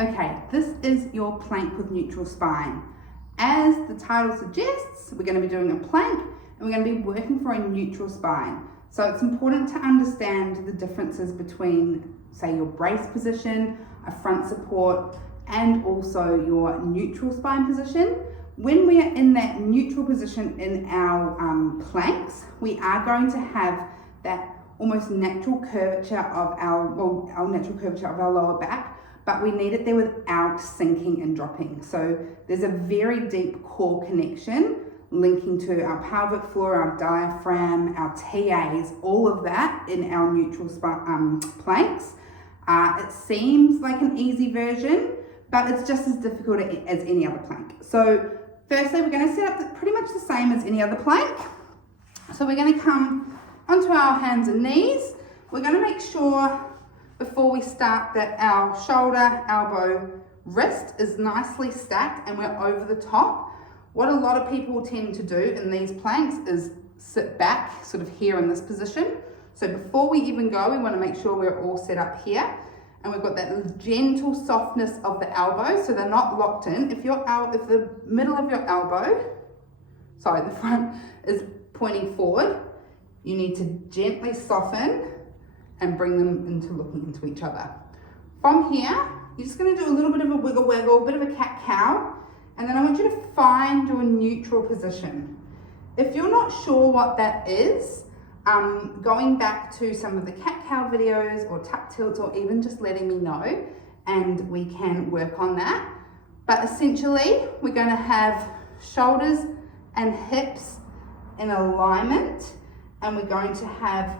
Okay, this is your plank with neutral spine. As the title suggests, we're going to be doing a plank and we're going to be working for a neutral spine. So it's important to understand the differences between, say, your brace position, a front support, and also your neutral spine position. When we are in that neutral position in our planks, we are going to have that almost natural curvature of our natural curvature of our lower back, but we need it there without sinking and dropping. So there's a very deep core connection linking to our pelvic floor, our diaphragm, our TAs, all of that in our neutral planks. It seems like an easy version, but it's just as difficult as any other plank. So firstly, we're going to set up pretty much the same as any other plank. So we're going to come onto our hands and knees. We're going to make sure before we start that our shoulder, elbow, wrist is nicely stacked and we're over the top. What a lot of people tend to do in these planks is sit back sort of here in this position. So before we even go, we want to make sure we're all set up here and we've got that gentle softness of the elbow so they're not locked in. If the middle of your elbow, the front is pointing forward, you need to gently soften and bring them into looking into each other. From here, you're just going to do a little bit of a wiggle wiggle, a bit of a cat-cow, and then I want you to find your neutral position. If you're not sure what that is, going back to some of the cat-cow videos or tuck tilts or even just letting me know and we can work on that. But essentially, we're going to have shoulders and hips in alignment and we're going to have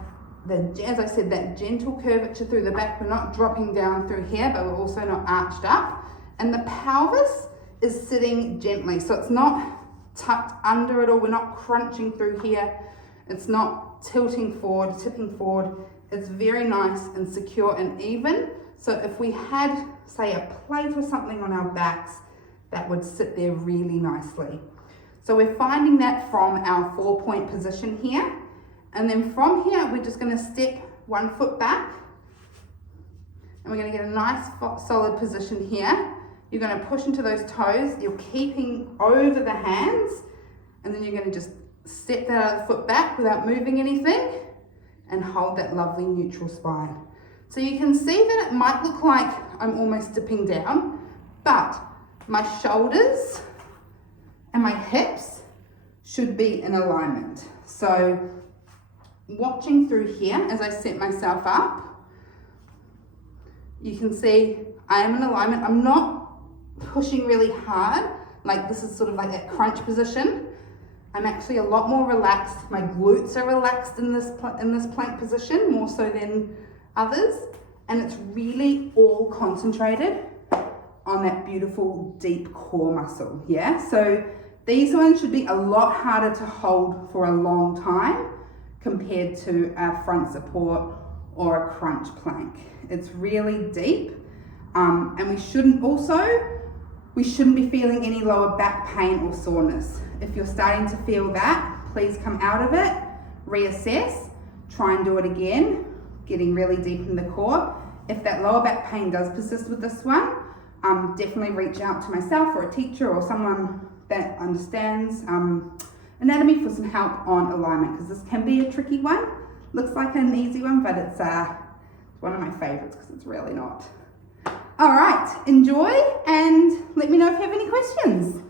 as I said, that gentle curvature through the back. We're not dropping down through here, but we're also not arched up. And the pelvis is sitting gently. So it's not tucked under at all. We're not crunching through here. It's not tilting forward, tipping forward. It's very nice and secure and even. So if we had, say, a plate or something on our backs, that would sit there really nicely. So we're finding that from our 4-point position here. And then from here, we're just going to step 1 foot back and we're going to get a nice solid position here. You're going to push into those toes. You're keeping over the hands and then you're going to just step that other foot back without moving anything and hold that lovely neutral spine. So you can see that it might look like I'm almost dipping down, but my shoulders and my hips should be in alignment. So watching through here as I set myself up, you can see I am in alignment. I'm not pushing really hard, like this is sort of like that crunch position. I'm actually a lot more relaxed. My glutes are relaxed in this plank position, more so than others. And it's really all concentrated on that beautiful deep core muscle, yeah? So these ones should be a lot harder to hold for a long time compared to a front support or a crunch plank. It's really deep and we shouldn't be feeling any lower back pain or soreness. If you're starting to feel that, please come out of it, reassess, try and do it again, getting really deep in the core. If that lower back pain does persist with this one, definitely reach out to myself or a teacher or someone that understands anatomy for some help on alignment, because this can be a tricky one. Looks like an easy one, but it's one of my favorites because it's really not. All right, enjoy and let me know if you have any questions.